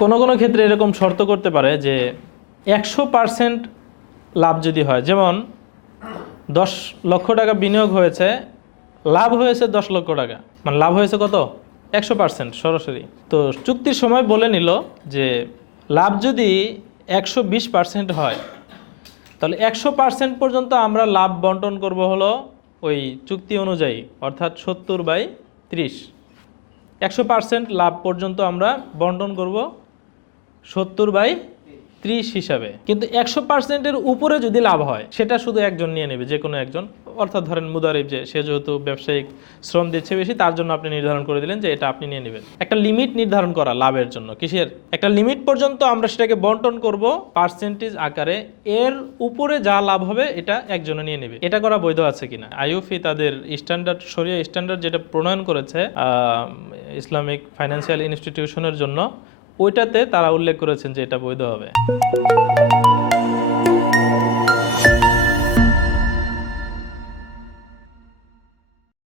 কোনো কোনো ক্ষেত্রে এরকম শর্ত করতে পারে যে 100% লাভ যদি হয়, যেমন 10 লক্ষ টাকা বিনিয়োগ হয়েছে, লাভ হয়েছে 10 লক্ষ টাকা, মানে লাভ হয়েছে কত? 100% সরাসরি। তো চুক্তির সময় বলে নিল যে লাভ যদি 120% হয়, তাহলে 100% পর্যন্ত আমরা লাভ বন্টন করব হলো ওই চুক্তি অনুযায়ী, অর্থাৎ 70/30। 100% লাভ পর্যন্ত আমরা বন্টন করব 70/30 হিসাবে। কিন্তু 100%-এর উপরে যদি লাভ হয়, সেটা শুধু একজন নিয়ে নেবে, যে কোনো একজন। অর্থাৎ ধরেন মুদারিব, যে সে যেহেতু ব্যবসায়িক শ্রম দিচ্ছে বেশি, তার জন্য আপনি নির্ধারণ করে দিলেন যে এটা আপনি নিয়ে নেবেন। একটা লিমিট নির্ধারণ করা লাভের জন্য, কিসের? একটা লিমিট পর্যন্ত আমরা সেটাকে বন্টন করব পার্সেন্টেজ আকারে, এর উপরে যা লাভ হবে এটা একজনে নিয়ে নেবে। এটা করা বৈধ আছে কিনা? আইইউএফি তাদের স্ট্যান্ডার্ড, শরিয়া স্ট্যান্ডার্ড যেটা প্রণয়ন করেছে ইসলামিক ফাইন্যান্সিয়াল ইনস্টিটিউশনের জন্য, ওইটাতে তারা উল্লেখ করেছেন যে এটা বৈধ হবে।